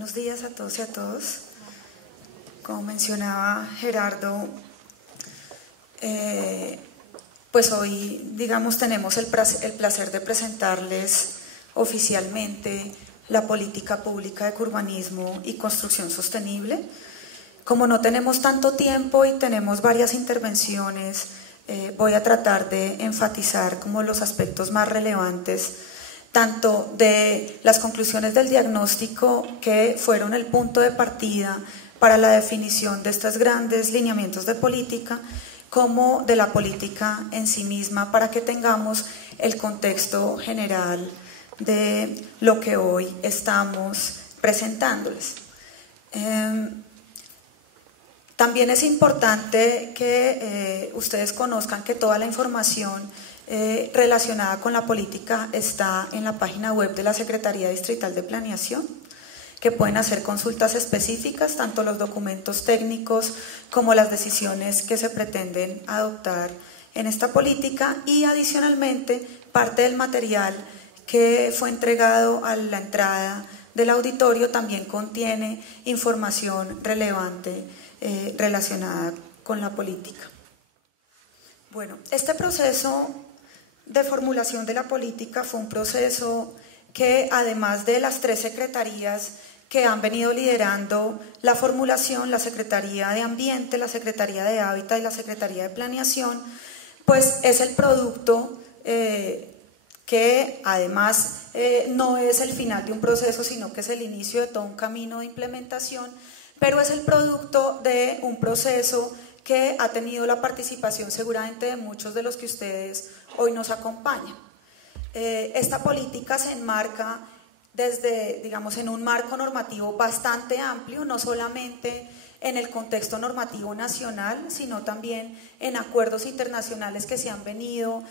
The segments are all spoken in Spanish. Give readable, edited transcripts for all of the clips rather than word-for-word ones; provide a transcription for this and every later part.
Buenos días a todos y a todos. Como mencionaba Gerardo, pues hoy, digamos, tenemos el placer de presentarles oficialmente la política pública de urbanismo y construcción sostenible. Como no tenemos tanto tiempo y tenemos varias intervenciones, voy a tratar de enfatizar como los aspectos más relevantes, tanto de las conclusiones del diagnóstico que fueron el punto de partida para la definición de estos grandes lineamientos de política, como de la política en sí misma, para que tengamos el contexto general de lo que hoy estamos presentándoles. También es importante que ustedes conozcan que toda la información relacionada con la política está en la página web de la Secretaría Distrital de Planeación, que pueden hacer consultas específicas, tanto los documentos técnicos como las decisiones que se pretenden adoptar en esta política, y adicionalmente parte del material que fue entregado a la entrada del auditorio también contiene información relevante relacionada con la política. Bueno, este proceso de formulación de la política fue un proceso que, además de las 3 secretarías que han venido liderando la formulación, la Secretaría de Ambiente, la Secretaría de Hábitat y la Secretaría de Planeación, pues es el producto que además no es el final de un proceso, sino que es el inicio de todo un camino de implementación, pero es el producto de un proceso que ha tenido la participación seguramente de muchos de los que ustedes hoy nos acompañan. Esta política se enmarca desde, digamos, en un marco normativo bastante amplio, no solamente en el contexto normativo nacional, sino también en acuerdos internacionales que se han venido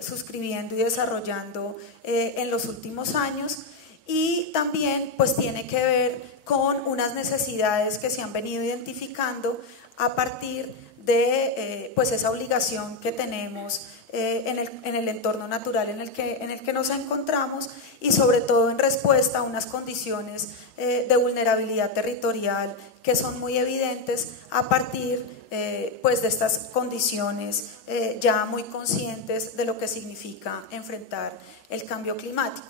suscribiendo y desarrollando en los últimos años, y también pues tiene que ver con unas necesidades que se han venido identificando a partir de pues esa obligación que tenemos en el entorno natural en el que nos encontramos, y sobre todo en respuesta a unas condiciones de vulnerabilidad territorial que son muy evidentes a partir pues de estas condiciones ya muy conscientes de lo que significa enfrentar el cambio climático.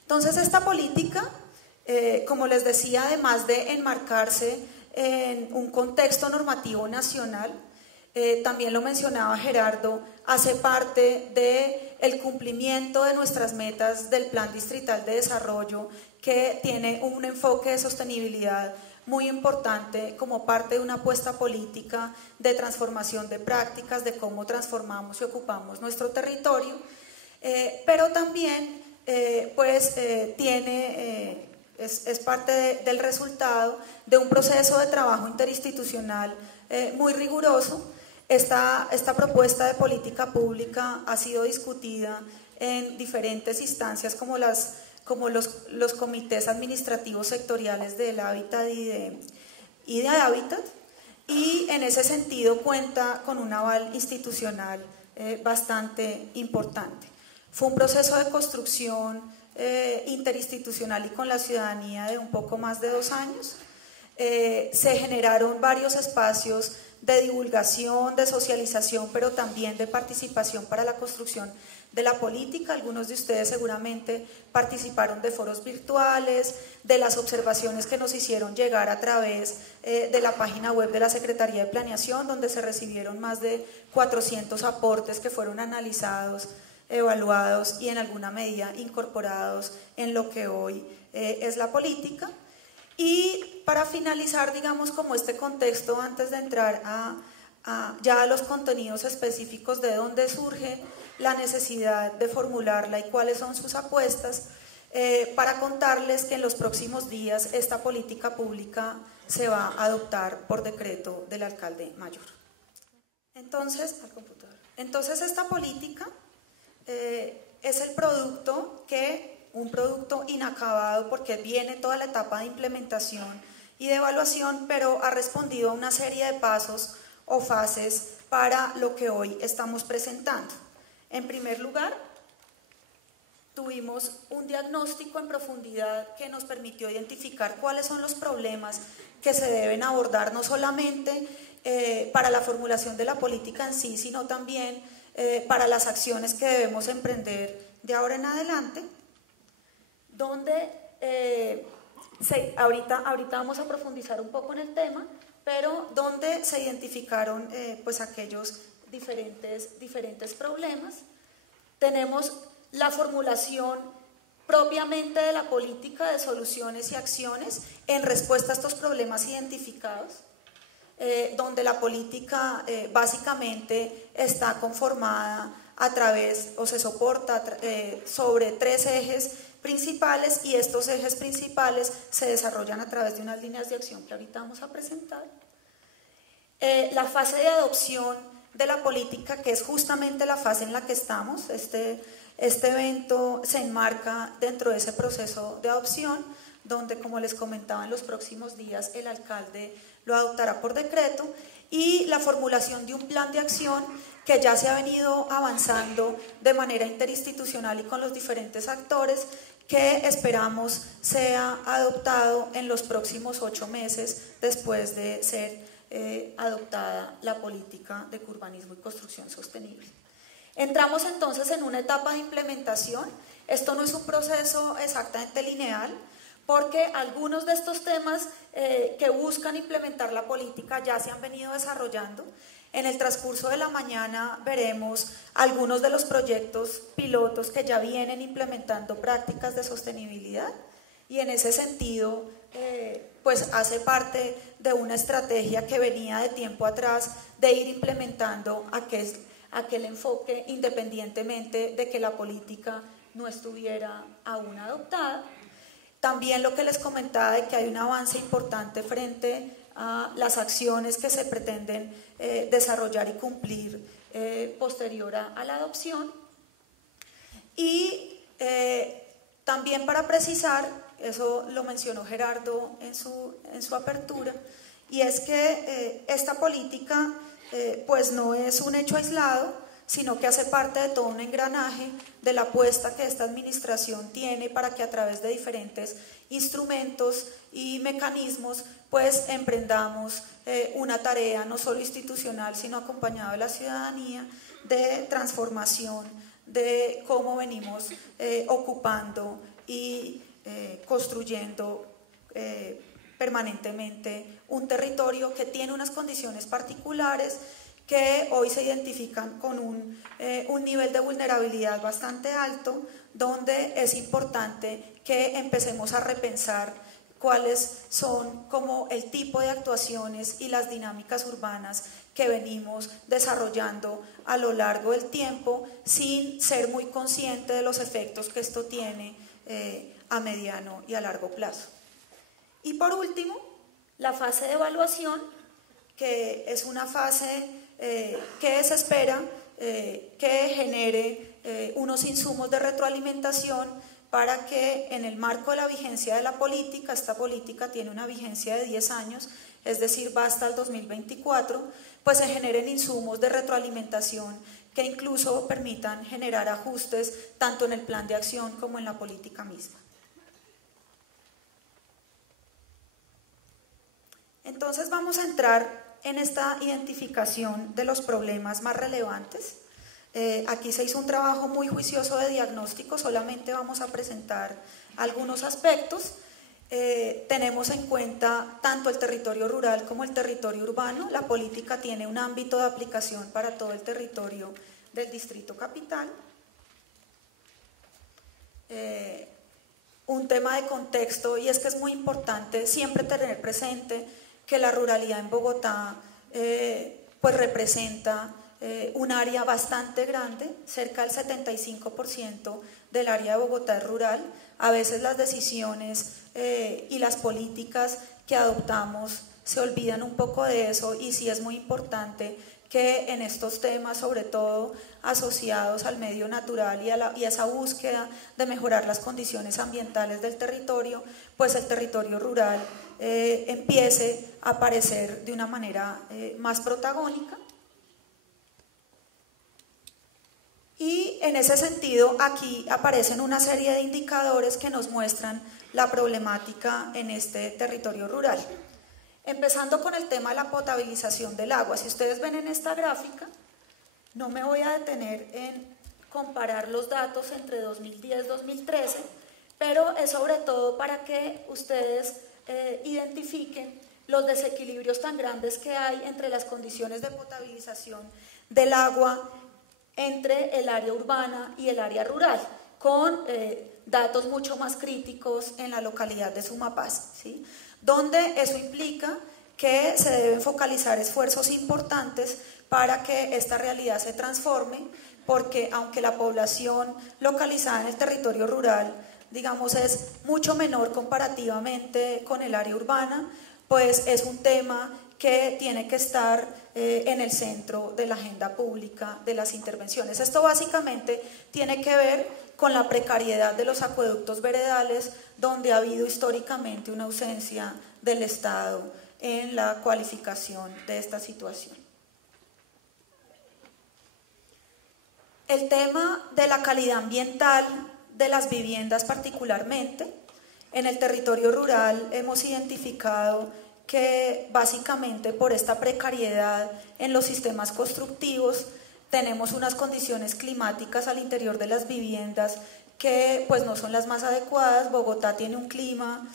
Entonces, esta política, como les decía, además de enmarcarse en un contexto normativo nacional, también lo mencionaba Gerardo, hace parte del cumplimiento de nuestras metas del Plan Distrital de Desarrollo, que tiene un enfoque de sostenibilidad muy importante como parte de una apuesta política de transformación de prácticas, de cómo transformamos y ocupamos nuestro territorio, pero también es parte del resultado de un proceso de trabajo interinstitucional muy riguroso. Esta propuesta de política pública ha sido discutida en diferentes instancias como los comités administrativos sectoriales del hábitat y de hábitat, y en ese sentido cuenta con un aval institucional bastante importante. Fue un proceso de construcción interinstitucional y con la ciudadanía de un poco más de 2 años. Se generaron varios espacios de divulgación, de socialización, pero también de participación para la construcción de la política. Algunos de ustedes seguramente participaron de foros virtuales, de las observaciones que nos hicieron llegar a través de la página web de la Secretaría de Planeación, donde se recibieron más de 400 aportes que fueron analizados, evaluados y en alguna medida incorporados en lo que hoy es la política. Y para finalizar, digamos, como este contexto, antes de entrar ya a los contenidos específicos de dónde surge la necesidad de formularla y cuáles son sus apuestas, para contarles que en los próximos días esta política pública se va a adoptar por decreto del alcalde mayor. Entonces esta política es el producto un producto inacabado, porque viene toda la etapa de implementación y de evaluación, pero ha respondido a una serie de pasos o fases para lo que hoy estamos presentando. En primer lugar, tuvimos un diagnóstico en profundidad que nos permitió identificar cuáles son los problemas que se deben abordar no solamente para la formulación de la política en sí, sino también para las acciones que debemos emprender de ahora en adelante, donde ahorita vamos a profundizar un poco en el tema, pero donde se identificaron pues aquellos diferentes problemas. Tenemos la formulación propiamente de la política de soluciones y acciones en respuesta a estos problemas identificados, donde la política básicamente está conformada a través o se soporta sobre 3 ejes principales, y estos ejes principales se desarrollan a través de unas líneas de acción que ahorita vamos a presentar. La fase de adopción de la política, que es justamente la fase en la que estamos, este evento se enmarca dentro de ese proceso de adopción, donde, como les comentaba, en los próximos días el alcalde lo adoptará por decreto, y la formulación de un plan de acción que ya se ha venido avanzando de manera interinstitucional y con los diferentes actores, que esperamos sea adoptado en los próximos 8 meses después de ser adoptada la política de urbanismo y construcción sostenible. Entramos entonces en una etapa de implementación. Esto no es un proceso exactamente lineal, porque algunos de estos temas que buscan implementar la política ya se han venido desarrollando. En el transcurso de la mañana veremos algunos de los proyectos pilotos que ya vienen implementando prácticas de sostenibilidad, y en ese sentido pues hace parte de una estrategia que venía de tiempo atrás de ir implementando aquel enfoque, independientemente de que la política no estuviera aún adoptada. También lo que les comentaba de que hay un avance importante frente a las acciones que se pretenden desarrollar y cumplir posterior a la adopción. Y también, para precisar, eso lo mencionó Gerardo en su apertura, y es que esta política pues no es un hecho aislado, sino que hace parte de todo un engranaje de la apuesta que esta administración tiene para que a través de diferentes instrumentos y mecanismos pues emprendamos una tarea no solo institucional, sino acompañado de la ciudadanía, de transformación de cómo venimos ocupando y construyendo permanentemente un territorio que tiene unas condiciones particulares que hoy se identifican con un nivel de vulnerabilidad bastante alto, donde es importante que empecemos a repensar cuáles son como el tipo de actuaciones y las dinámicas urbanas que venimos desarrollando a lo largo del tiempo, sin ser muy consciente de los efectos que esto tiene a mediano y a largo plazo. Y por último, la fase de evaluación, que es una fase que se espera que genere unos insumos de retroalimentación para que, en el marco de la vigencia de la política, esta política tiene una vigencia de 10 años, es decir, va hasta el 2024, pues se generen insumos de retroalimentación que incluso permitan generar ajustes tanto en el plan de acción como en la política misma. Entonces vamos a entrar en esta identificación de los problemas más relevantes. Aquí se hizo un trabajo muy juicioso de diagnóstico, solamente vamos a presentar algunos aspectos. Tenemos en cuenta tanto el territorio rural como el territorio urbano. La política tiene un ámbito de aplicación para todo el territorio del Distrito Capital. Un tema de contexto, y es que es muy importante siempre tener presente que la ruralidad en Bogotá pues representa un área bastante grande. Cerca del 75% del área de Bogotá es rural. A veces las decisiones y las políticas que adoptamos se olvidan un poco de eso, y sí es muy importante que en estos temas, sobre todo asociados al medio natural y a esa búsqueda de mejorar las condiciones ambientales del territorio, pues el territorio rural empiece a aparecer de una manera más protagónica. Y en ese sentido aquí aparecen una serie de indicadores que nos muestran la problemática en este territorio rural. Empezando con el tema de la potabilización del agua. Si ustedes ven en esta gráfica, no me voy a detener en comparar los datos entre 2010 y 2013, pero es sobre todo para que ustedes identifiquen los desequilibrios tan grandes que hay entre las condiciones de potabilización del agua entre el área urbana y el área rural, con datos mucho más críticos en la localidad de Sumapaz, ¿sí? Donde eso implica que se deben focalizar esfuerzos importantes para que esta realidad se transforme, porque aunque la población localizada en el territorio rural, digamos, es mucho menor comparativamente con el área urbana, pues es un tema que tiene que estar en el centro de la agenda pública de las intervenciones. Esto básicamente tiene que ver con la precariedad de los acueductos veredales, donde ha habido históricamente una ausencia del Estado en la cualificación de esta situación. El tema de la calidad ambiental de las viviendas particularmente, en el territorio rural hemos identificado que básicamente por esta precariedad en los sistemas constructivos tenemos unas condiciones climáticas al interior de las viviendas que pues no son las más adecuadas. Bogotá tiene un clima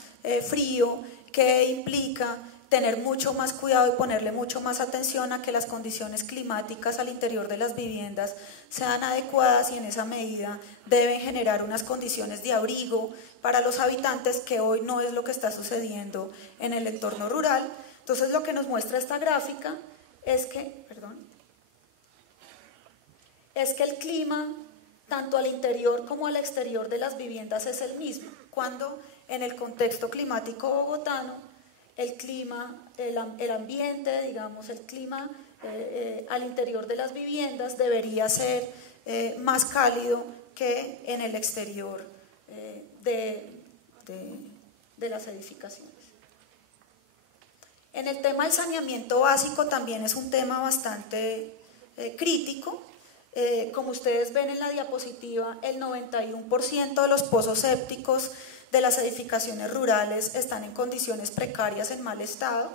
frío que implica tener mucho más cuidado y ponerle mucho más atención a que las condiciones climáticas al interior de las viviendas sean adecuadas y en esa medida deben generar unas condiciones de abrigo para los habitantes, que hoy no es lo que está sucediendo en el entorno rural. Entonces lo que nos muestra esta gráfica es que, el clima tanto al interior como al exterior de las viviendas es el mismo, cuando en el contexto climático bogotano el clima, el ambiente, digamos, el clima al interior de las viviendas debería ser más cálido que en el exterior de las edificaciones. En el tema del saneamiento básico también es un tema bastante crítico. Como ustedes ven en la diapositiva, el 91% de los pozos sépticos de las edificaciones rurales están en condiciones precarias, en mal estado,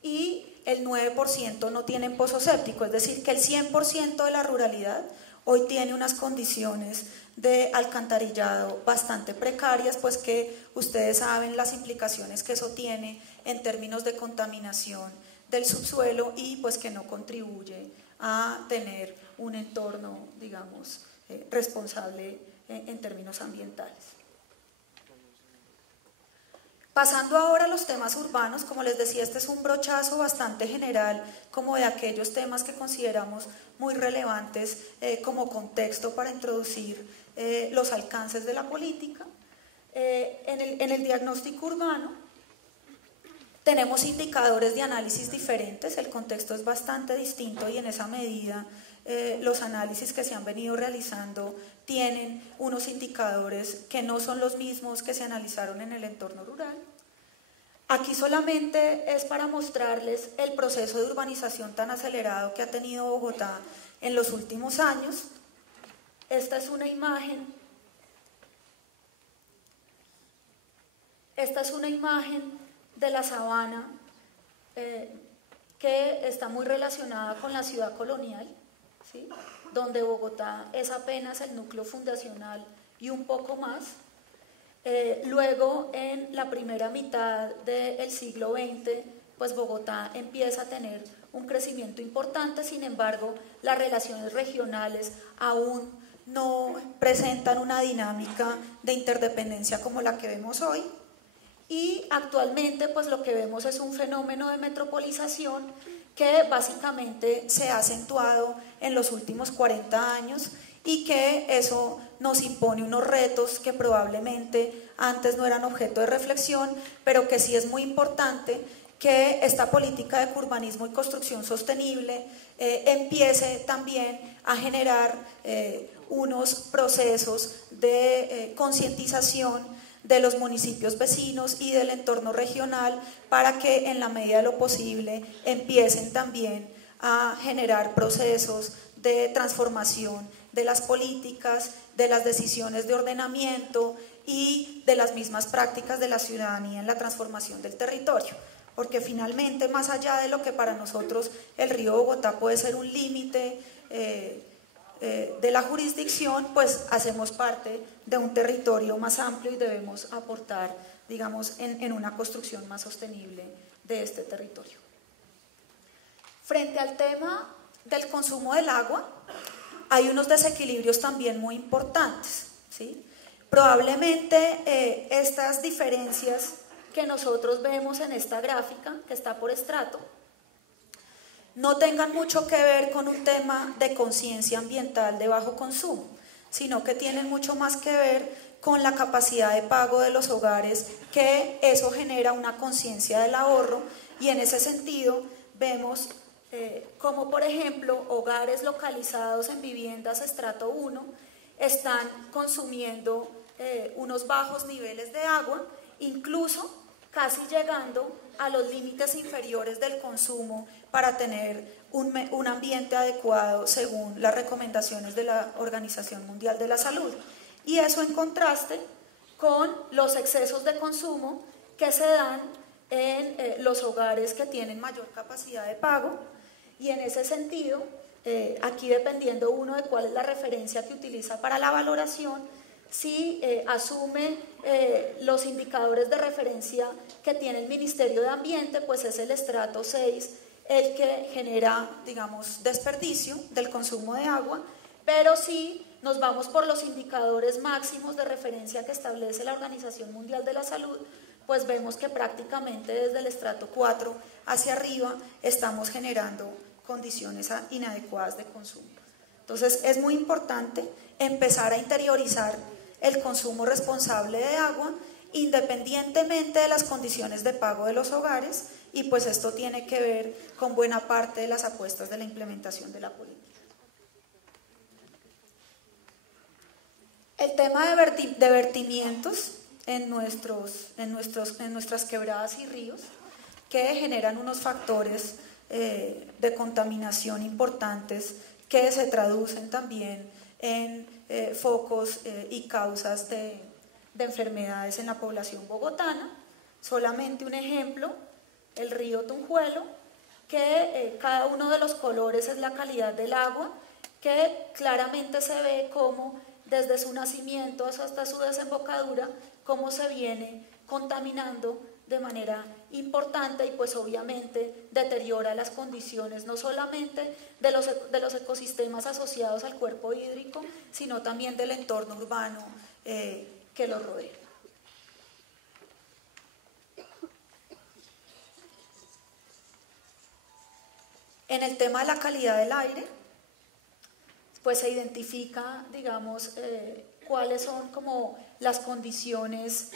y el 9% no tienen pozo séptico, es decir, que el 100% de la ruralidad hoy tiene unas condiciones de alcantarillado bastante precarias, pues que ustedes saben las implicaciones que eso tiene en términos de contaminación del subsuelo y pues que no contribuye a tener un entorno, digamos, responsable en términos ambientales. Pasando ahora a los temas urbanos, como les decía, este es un brochazo bastante general como de aquellos temas que consideramos muy relevantes como contexto para introducir los alcances de la política. En el diagnóstico urbano tenemos indicadores de análisis diferentes, el contexto es bastante distinto y en esa medida los análisis que se han venido realizando tienen unos indicadores que no son los mismos que se analizaron en el entorno rural. Aquí solamente es para mostrarles el proceso de urbanización tan acelerado que ha tenido Bogotá en los últimos años. Esta es una imagen. Esta es una imagen de la sabana que está muy relacionada con la ciudad colonial, ¿sí? Donde Bogotá es apenas el núcleo fundacional y un poco más. Luego, en la primera mitad del siglo XX, pues Bogotá empieza a tener un crecimiento importante, sin embargo, las relaciones regionales aún no presentan una dinámica de interdependencia como la que vemos hoy. Y actualmente pues lo que vemos es un fenómeno de metropolización que básicamente se ha acentuado en los últimos 40 años y que eso nos impone unos retos que probablemente antes no eran objeto de reflexión, pero que sí es muy importante que esta política de urbanismo y construcción sostenible empiece también a generar unos procesos de concientización de los municipios vecinos y del entorno regional para que en la medida de lo posible empiecen también a generar procesos de transformación de las políticas, de las decisiones de ordenamiento y de las mismas prácticas de la ciudadanía en la transformación del territorio. Porque finalmente, más allá de lo que para nosotros el río Bogotá puede ser un límite de la jurisdicción, pues hacemos parte de un territorio más amplio y debemos aportar, digamos, en una construcción más sostenible de este territorio. Frente al tema del consumo del agua, hay unos desequilibrios también muy importantes, ¿sí? Probablemente estas diferencias que nosotros vemos en esta gráfica, que está por estrato, no tengan mucho que ver con un tema de conciencia ambiental de bajo consumo, sino que tienen mucho más que ver con la capacidad de pago de los hogares, que eso genera una conciencia del ahorro, y en ese sentido vemos como, por ejemplo, hogares localizados en viviendas estrato 1 están consumiendo unos bajos niveles de agua, incluso casi llegando a los límites inferiores del consumo para tener un ambiente adecuado según las recomendaciones de la Organización Mundial de la Salud. Y eso en contraste con los excesos de consumo que se dan en los hogares que tienen mayor capacidad de pago. Y en ese sentido, aquí dependiendo uno de cuál es la referencia que utiliza para la valoración, si asume los indicadores de referencia que tiene el Ministerio de Ambiente, pues es el estrato 6 el que genera, digamos, desperdicio del consumo de agua, pero si nos vamos por los indicadores máximos de referencia que establece la Organización Mundial de la Salud, pues vemos que prácticamente desde el estrato 4 hacia arriba estamos generando condiciones inadecuadas de consumo. Entonces es muy importante empezar a interiorizar el consumo responsable de agua independientemente de las condiciones de pago de los hogares, y pues esto tiene que ver con buena parte de las apuestas de la implementación de la política. El tema de vertimientos en nuestras quebradas y ríos, que generan unos factores de contaminación importantes que se traducen también en focos y causas de enfermedades en la población bogotana. Solamente un ejemplo, el río Tunjuelo, que cada uno de los colores es la calidad del agua, que claramente se ve cómo desde su nacimiento hasta su desembocadura, cómo se viene contaminando de manera importante, y pues obviamente deteriora las condiciones no solamente de los ecosistemas asociados al cuerpo hídrico, sino también del entorno urbano que lo rodea. En el tema de la calidad del aire, pues se identifica, digamos, cuáles son como las condiciones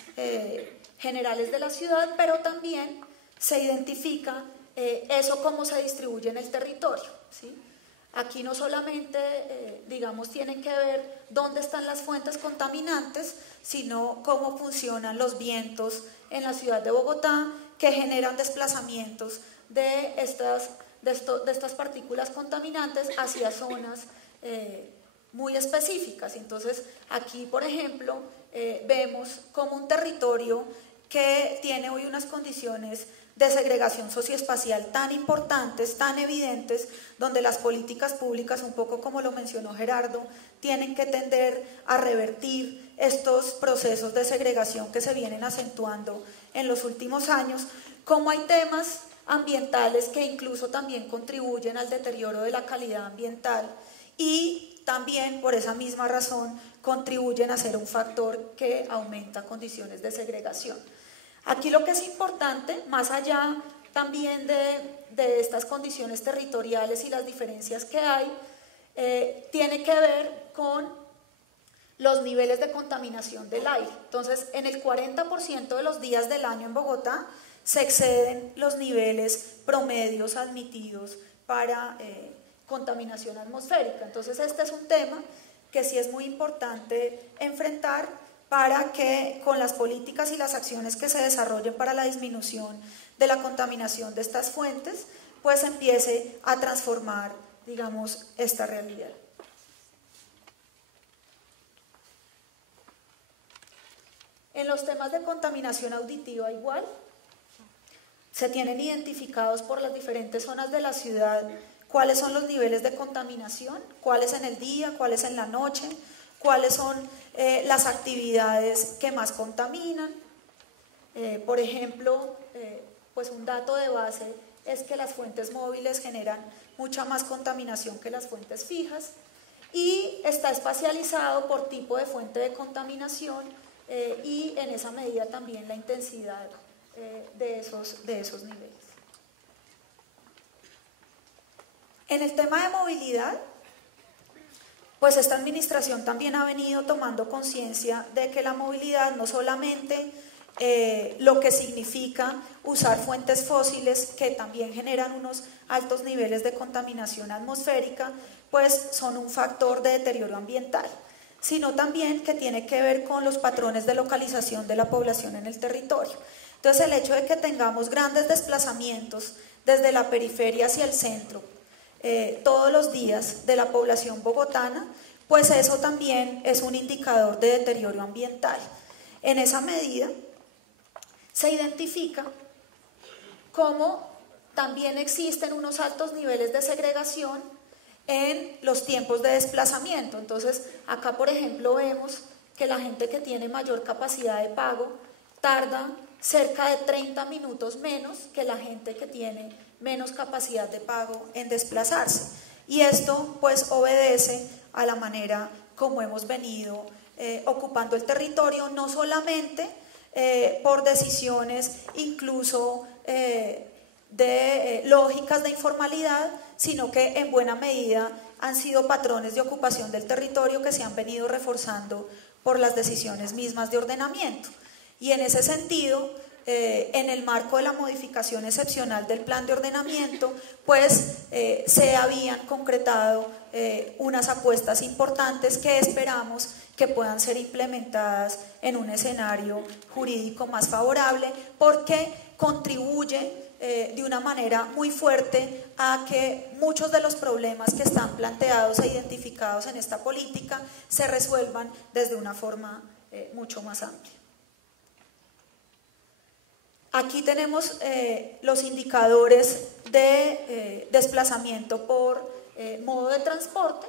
generales de la ciudad, pero también se identifica eso cómo se distribuye en el territorio, ¿sí? Aquí no solamente, digamos, tienen que ver dónde están las fuentes contaminantes, sino cómo funcionan los vientos en la ciudad de Bogotá, que generan desplazamientos de estas partículas contaminantes hacia zonas muy específicas. Entonces, aquí, por ejemplo, vemos como un territorio que tiene hoy unas condiciones de segregación socioespacial tan importantes, tan evidentes, donde las políticas públicas, un poco como lo mencionó Gerardo, tienen que tender a revertir estos procesos de segregación que se vienen acentuando en los últimos años, como hay temas ambientales que incluso también contribuyen al deterioro de la calidad ambiental, y también por esa misma razón contribuyen a ser un factor que aumenta condiciones de segregación. Aquí lo que es importante, más allá también de estas condiciones territoriales y las diferencias que hay, tiene que ver con los niveles de contaminación del aire. Entonces, en el 40% de los días del año en Bogotá se exceden los niveles promedios admitidos para contaminación atmosférica. Entonces, este es un tema que sí es muy importante enfrentar para que con las políticas y las acciones que se desarrollen para la disminución de la contaminación de estas fuentes, pues empiece a transformar, digamos, esta realidad. En los temas de contaminación auditiva igual, se tienen identificados por las diferentes zonas de la ciudad cuáles son los niveles de contaminación, cuáles en el día, cuáles en la noche, cuáles son las actividades que más contaminan. Por ejemplo, pues un dato de base es que las fuentes móviles generan mucha más contaminación que las fuentes fijas y está espacializado por tipo de fuente de contaminación y en esa medida también la intensidad de esos niveles. En el tema de movilidad, pues esta administración también ha venido tomando conciencia de que la movilidad no solamente lo que significa usar fuentes fósiles que también generan unos altos niveles de contaminación atmosférica, pues son un factor de deterioro ambiental, sino también que tiene que ver con los patrones de localización de la población en el territorio. Entonces el hecho de que tengamos grandes desplazamientos desde la periferia hacia el centro todos los días de la población bogotana, pues eso también es un indicador de deterioro ambiental. En esa medida se identifica cómo también existen unos altos niveles de segregación en los tiempos de desplazamiento. Entonces, acá por ejemplo vemos que la gente que tiene mayor capacidad de pago tarda cerca de 30 minutos menos que la gente que tiene menos capacidad de pago en desplazarse. Y esto pues obedece a la manera como hemos venido ocupando el territorio, no solamente por decisiones incluso de lógicas de informalidad, sino que en buena medida han sido patrones de ocupación del territorio que se han venido reforzando por las decisiones mismas de ordenamiento. Y en ese sentido, en el marco de la modificación excepcional del plan de ordenamiento, pues se habían concretado unas apuestas importantes que esperamos que puedan ser implementadas en un escenario jurídico más favorable, porque contribuye de una manera muy fuerte a que muchos de los problemas que están planteados e identificados en esta política se resuelvan desde una forma mucho más amplia. Aquí tenemos los indicadores de desplazamiento por modo de transporte,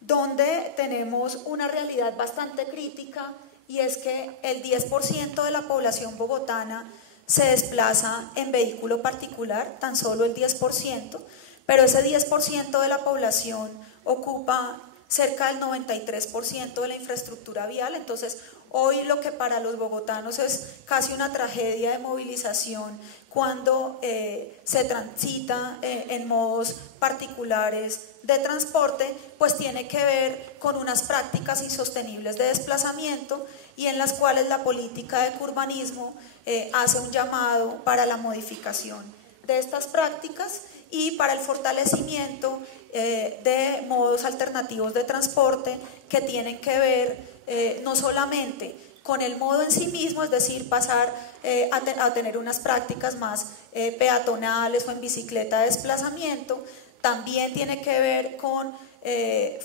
donde tenemos una realidad bastante crítica, y es que el 10% de la población bogotana se desplaza en vehículo particular, tan solo el 10%, pero ese 10% de la población ocupa cerca del 93% de la infraestructura vial. Entonces hoy lo que para los bogotanos es casi una tragedia de movilización cuando se transita en modos particulares de transporte, pues tiene que ver con unas prácticas insostenibles de desplazamiento y en las cuales la política de urbanismo hace un llamado para la modificación de estas prácticas y para el fortalecimiento de modos alternativos de transporte que tienen que ver no solamente con el modo en sí mismo, es decir, pasar a tener unas prácticas más peatonales o en bicicleta de desplazamiento, también tiene que ver con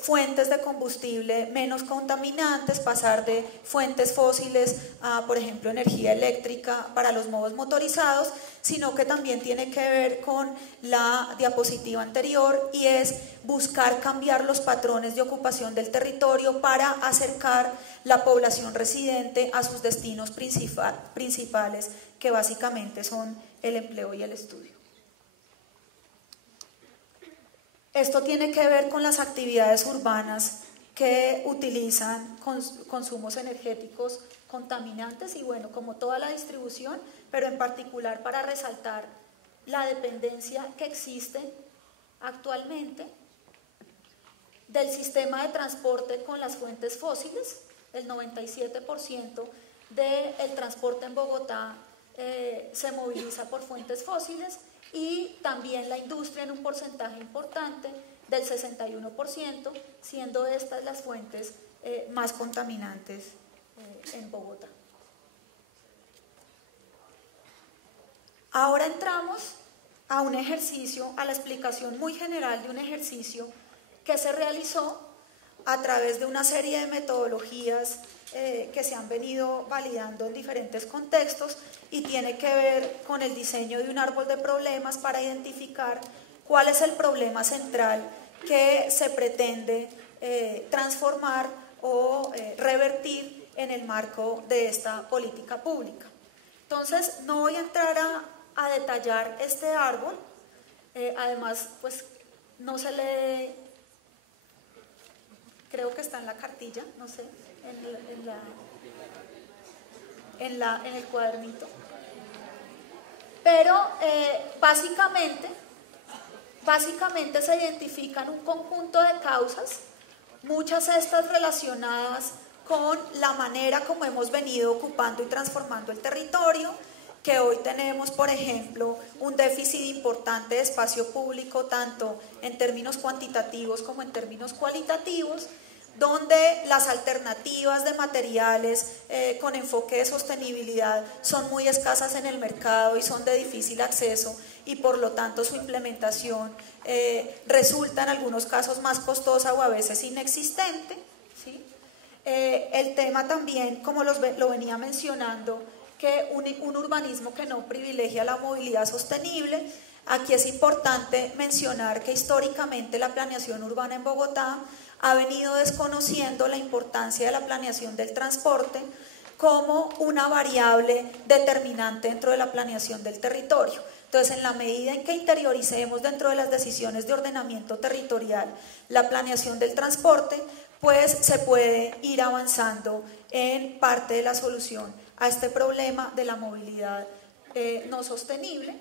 fuentes de combustible menos contaminantes, pasar de fuentes fósiles a, por ejemplo, energía eléctrica para los modos motorizados, sino que también tiene que ver con la diapositiva anterior, y es buscar cambiar los patrones de ocupación del territorio para acercar la población residente a sus destinos principales, que básicamente son el empleo y el estudio. Esto tiene que ver con las actividades urbanas que utilizan consumos energéticos contaminantes y bueno, como toda la distribución, pero en particular para resaltar la dependencia que existe actualmente del sistema de transporte con las fuentes fósiles. El 97% del transporte en Bogotá se moviliza por fuentes fósiles, y también la industria en un porcentaje importante del 61%, siendo estas las fuentes más contaminantes en Bogotá. Ahora entramos a un ejercicio, a la explicación muy general de un ejercicio que se realizó a través de una serie de metodologías que se han venido validando en diferentes contextos y tiene que ver con el diseño de un árbol de problemas para identificar cuál es el problema central que se pretende transformar o revertir en el marco de esta política pública. Entonces, no voy a entrar a detallar este árbol, además, pues no se lee, creo que está en la cartilla, no sé, en el cuadernito, pero básicamente se identifican un conjunto de causas, muchas de estas relacionadas con la manera como hemos venido ocupando y transformando el territorio, que hoy tenemos, por ejemplo, un déficit importante de espacio público, tanto en términos cuantitativos como en términos cualitativos, donde las alternativas de materiales con enfoque de sostenibilidad son muy escasas en el mercado y son de difícil acceso, y por lo tanto su implementación resulta en algunos casos más costosa o a veces inexistente, ¿sí? El tema también, como lo venía mencionando, que un urbanismo que no privilegia la movilidad sostenible. Aquí es importante mencionar que históricamente la planeación urbana en Bogotá ha venido desconociendo la importancia de la planeación del transporte como una variable determinante dentro de la planeación del territorio. Entonces, en la medida en que interioricemos dentro de las decisiones de ordenamiento territorial la planeación del transporte, pues se puede ir avanzando en parte de la solución a este problema de la movilidad no sostenible.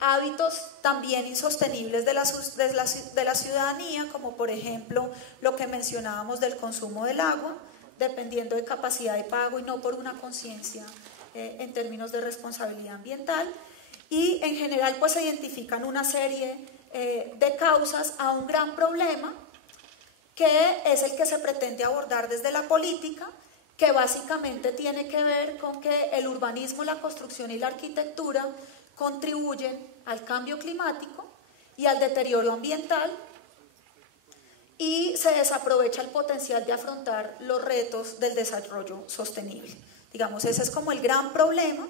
Hábitos también insostenibles de la ciudadanía, como por ejemplo lo que mencionábamos del consumo del agua, dependiendo de capacidad de pago y no por una conciencia en términos de responsabilidad ambiental. Y en general pues se identifican una serie de causas a un gran problema, que es el que se pretende abordar desde la política, que básicamente tiene que ver con que el urbanismo, la construcción y la arquitectura contribuyen al cambio climático y al deterioro ambiental, y se desaprovecha el potencial de afrontar los retos del desarrollo sostenible. Digamos, ese es como el gran problema.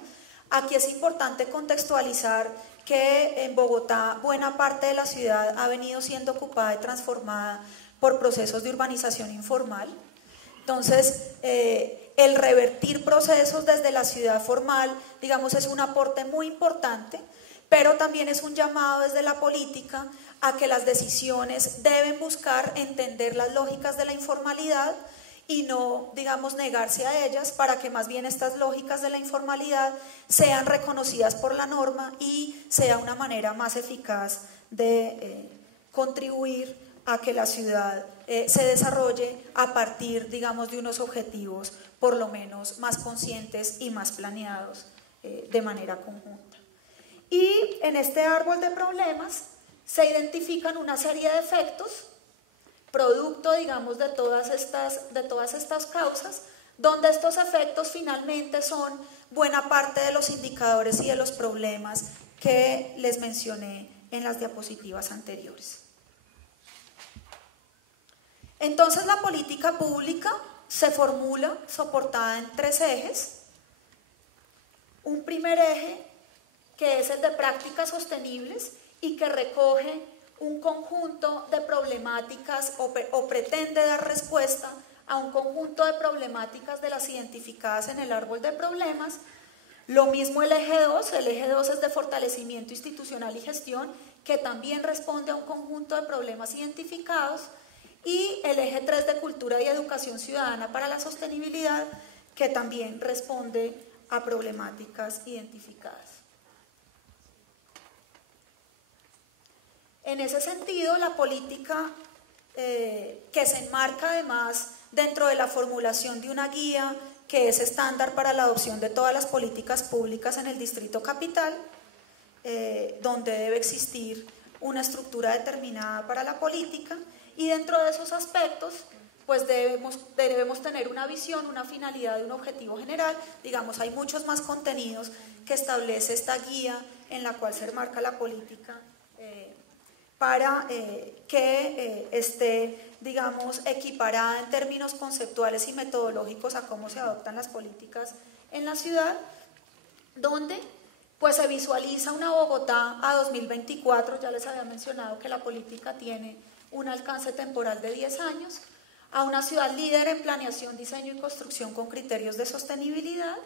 Aquí es importante contextualizar que en Bogotá buena parte de la ciudad ha venido siendo ocupada y transformada por procesos de urbanización informal. Entonces, el revertir procesos desde la ciudad formal, digamos, es un aporte muy importante, pero también es un llamado desde la política a que las decisiones deben buscar entender las lógicas de la informalidad y no, digamos, negarse a ellas, para que más bien estas lógicas de la informalidad sean reconocidas por la norma y sea una manera más eficaz de contribuir a que la ciudad se desarrolle a partir, digamos, de unos objetivos por lo menos más conscientes y más planeados de manera conjunta. Y en este árbol de problemas se identifican una serie de efectos, producto, digamos, de todas estas causas, donde estos efectos finalmente son buena parte de los indicadores y de los problemas que les mencioné en las diapositivas anteriores. Entonces, la política pública se formula soportada en 3 ejes. Un primer eje, que es el de prácticas sostenibles y que recoge un conjunto de problemáticas o pretende dar respuesta a un conjunto de problemáticas de las identificadas en el árbol de problemas. Lo mismo el eje 2 es de fortalecimiento institucional y gestión, que también responde a un conjunto de problemas identificados, y el eje 3 de cultura y educación ciudadana para la sostenibilidad, que también responde a problemáticas identificadas. En ese sentido, la política que se enmarca además dentro de la formulación de una guía que es estándar para la adopción de todas las políticas públicas en el Distrito Capital, donde debe existir una estructura determinada para la política, y dentro de esos aspectos pues debemos tener una visión, una finalidad y un objetivo general. Digamos, hay muchos más contenidos que establece esta guía en la cual se enmarca la política para que esté, digamos, equiparada en términos conceptuales y metodológicos a cómo se adoptan las políticas en la ciudad, donde pues se visualiza una Bogotá a 2024, ya les había mencionado que la política tiene un alcance temporal de 10 años, a una ciudad líder en planeación, diseño y construcción con criterios de sostenibilidad,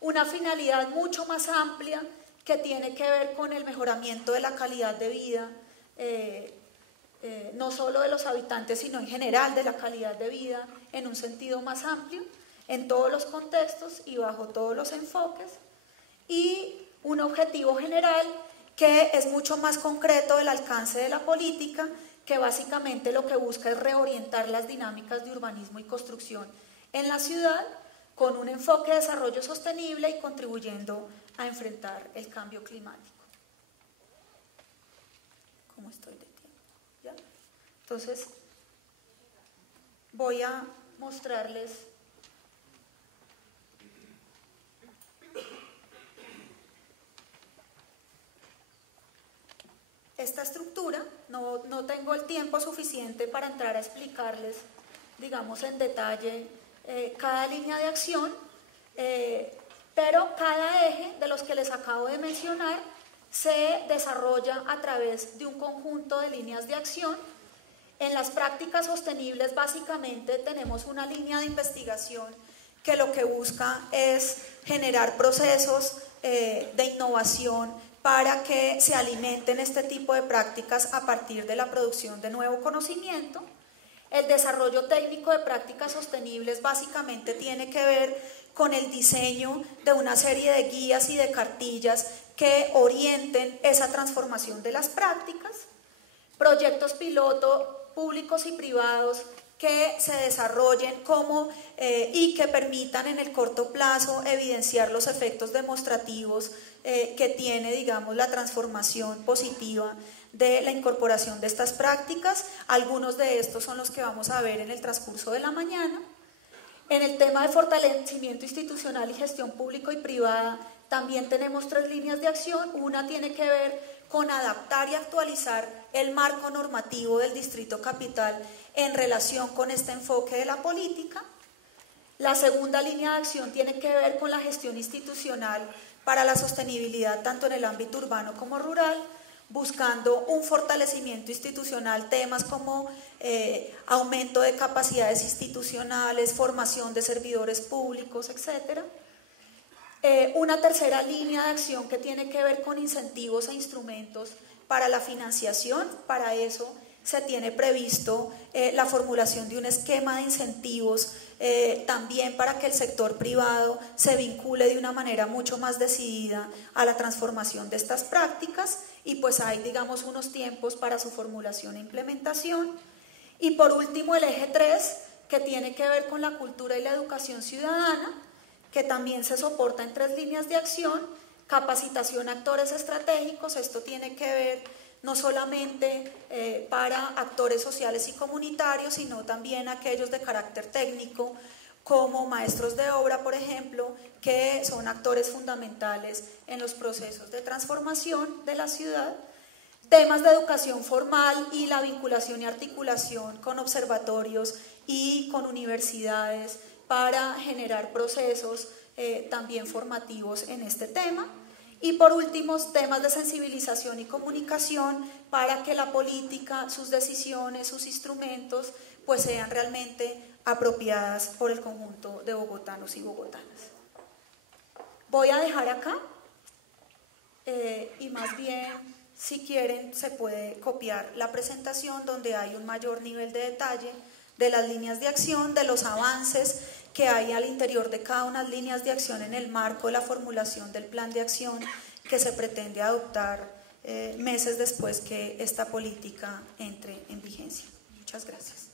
una finalidad mucho más amplia que tiene que ver con el mejoramiento de la calidad de vida, no solo de los habitantes, sino en general de la calidad de vida en un sentido más amplio, en todos los contextos y bajo todos los enfoques, y un objetivo general que es mucho más concreto del alcance de la política, que básicamente lo que busca es reorientar las dinámicas de urbanismo y construcción en la ciudad con un enfoque de desarrollo sostenible y contribuyendo a enfrentar el cambio climático. ¿Cómo estoy de tiempo? ¿Ya? Entonces, voy a mostrarles esta estructura. No tengo el tiempo suficiente para entrar a explicarles, digamos, en detalle cada línea de acción, pero cada eje de los que les acabo de mencionar se desarrolla a través de un conjunto de líneas de acción. En las prácticas sostenibles básicamente tenemos una línea de investigación que lo que busca es generar procesos de innovación para que se alimenten este tipo de prácticas a partir de la producción de nuevo conocimiento. El desarrollo técnico de prácticas sostenibles básicamente tiene que ver con el diseño de una serie de guías y de cartillas que orienten esa transformación de las prácticas. Proyectos piloto públicos y privados que se desarrollen y que permitan en el corto plazo evidenciar los efectos demostrativos que tiene, digamos, la transformación positiva de la incorporación de estas prácticas. Algunos de estos son los que vamos a ver en el transcurso de la mañana. En el tema de fortalecimiento institucional y gestión público y privada también tenemos 3 líneas de acción. Una tiene que ver con adaptar y actualizar el marco normativo del Distrito Capital en relación con este enfoque de la política. La segunda línea de acción tiene que ver con la gestión institucional para la sostenibilidad tanto en el ámbito urbano como rural, buscando un fortalecimiento institucional, temas como aumento de capacidades institucionales, formación de servidores públicos, etc. Una tercera línea de acción que tiene que ver con incentivos e instrumentos para la financiación. Para eso se tiene previsto la formulación de un esquema de incentivos también para que el sector privado se vincule de una manera mucho más decidida a la transformación de estas prácticas, y pues hay, digamos, unos tiempos para su formulación e implementación. Y por último, el eje 3, que tiene que ver con la cultura y la educación ciudadana, que también se soporta en 3 líneas de acción. Capacitación a actores estratégicos, esto tiene que ver no solamente para actores sociales y comunitarios, sino también aquellos de carácter técnico, como maestros de obra, por ejemplo, que son actores fundamentales en los procesos de transformación de la ciudad. Temas de educación formal y la vinculación y articulación con observatorios y con universidades para generar procesos también formativos en este tema. Y por último, temas de sensibilización y comunicación para que la política, sus decisiones, sus instrumentos, pues sean realmente apropiadas por el conjunto de bogotanos y bogotanas. Voy a dejar acá y más bien, si quieren, se puede copiar la presentación donde hay un mayor nivel de detalle de las líneas de acción, de los avances que hay al interior de cada una de las líneas de acción en el marco de la formulación del plan de acción que se pretende adoptar meses después que esta política entre en vigencia. Muchas gracias.